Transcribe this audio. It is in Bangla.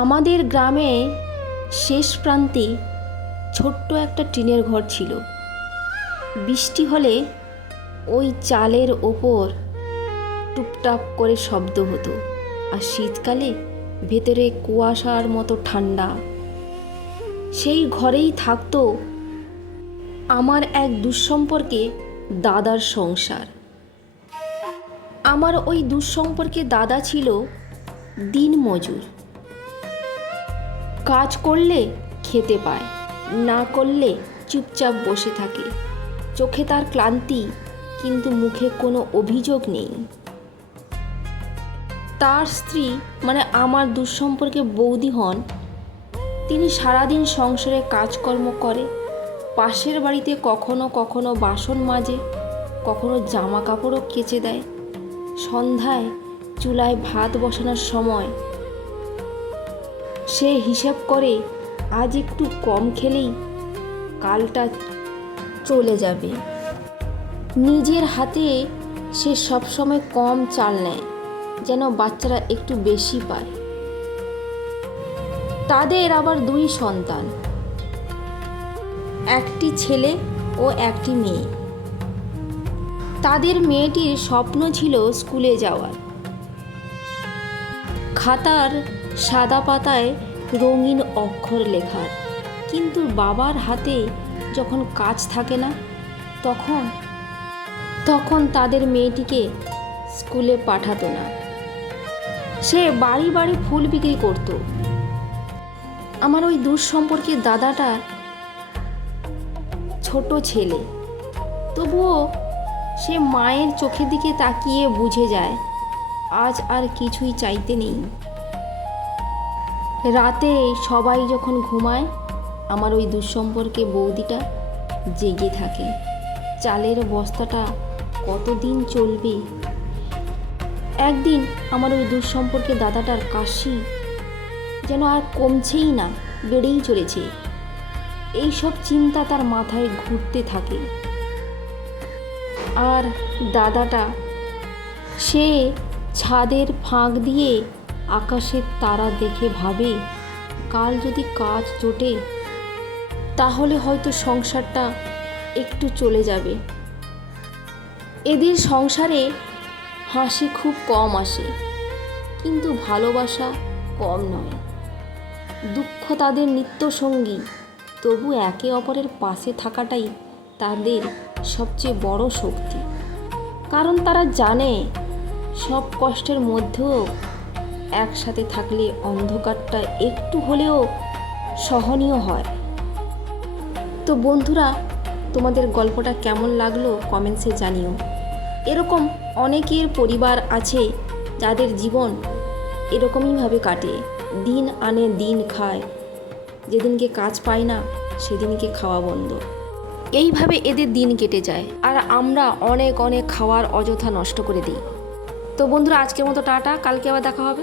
আমাদের গ্রামে শেষ প্রান্তে ছোট্ট একটা টিনের ঘর ছিল। বৃষ্টি হলে ওই চালের ওপর টুপটাপ করে শব্দ হতো, আর শীতকালে ভেতরে কুয়াশার মতো ঠান্ডা। সেই ঘরেই থাকতো আমার এক দুঃসম্পর্কে দাদার সংসার। আমার ওই দুঃসম্পর্কে দাদা ছিল দিনমজুর। কাজ করলে খেতে পায়, না করলে চুপচাপ বসে থাকে। চোখে তার ক্লান্তি, কিন্তু মুখে কোনো অভিযোগ নেই। তার স্ত্রী মানে আমার দুঃসম্পর্কে বৌদি হন, তিনি সারাদিন সংসারে কাজকর্ম করে। পাশের বাড়িতে কখনো কখনো বাসন মাজে, কখনো জামা কাপড়ও কেচে দেয়। সন্ধ্যায় চুলায় ভাত বসানোর সময় সে হিসাব করে আজ একটু কম খেলেই কালটা চলে যাবে। নিজের হাতে সে সবসময় কম চাল নেয়, যেন বাচ্চারা একটু বেশি পায়। তাদের আবার দুই সন্তান, একটি ছেলে ও একটি মেয়ে। তাদের মেয়েটির স্বপ্ন ছিল স্কুলে যাওয়ার। খাতার সাদা পাতায় রঙিন অক্ষর লেখার, কিন্তু বাবার হাতে যখন কাজ থাকে না, তখন তাদের মেয়েটিকে স্কুলে পাঠাতো না। সে বাড়ি বাড়ি ফুল বিক্রি করত। আমার ওই দুঃসম্পর্কের দাদাটা ছোট ছেলে, তবুও সে মায়ের চোখের দিকে তাকিয়ে বুঝে যায় আজ আর কিছুই চাইতে নেই। রাতে সবাই যখন ঘুমায়, আমার ওই দুঃসম্পর্কে বৌদিটা জেগে থাকে। চালের বস্তাটা কতদিন চলবে। একদিন আমার ওই দুঃসম্পর্কে দাদাটার কাশি যেন আর কমছেই না, বেড়েই চলেছে। এইসব চিন্তা তার মাথায় ঘুরতে থাকে। আর দাদাটা সে ছাদের ফাঁক দিয়ে আকাশের তারা দেখে ভাবে, কাল যদি কাজ জোটে তাহলে হয়তো সংসারটা একটু চলে যাবে। এদের সংসারে হাসি খুব কম আসে, কিন্তু ভালোবাসা কম নয়। দুঃখ তাদের নিত্যসঙ্গী, তবু একে অপরের পাশে থাকাটাই তাদের সবচেয়ে বড় শক্তি। কারণ তারা জানে সব কষ্টের মধ্যেও একসাথে থাকলে অন্ধকারটা একটু হলেও সহনীয় হয়। তো বন্ধুরা, তোমাদের গল্পটা কেমন লাগলো কমেন্টসে জানিও। এরকম অনেকের পরিবার আছে যাদের জীবন এরকমইভাবে কাটে, দিন আনে দিন খায়। যেদিনকে কাজ পায় না সেদিনকে খাওয়া বন্ধ। এইভাবে এদের দিন কেটে যায়, আর আমরা অনেক খাওয়ার অযথা নষ্ট করে দিই। তো বন্ধুরা, আজকের মতো টাটা, কালকে আবার দেখা হবে।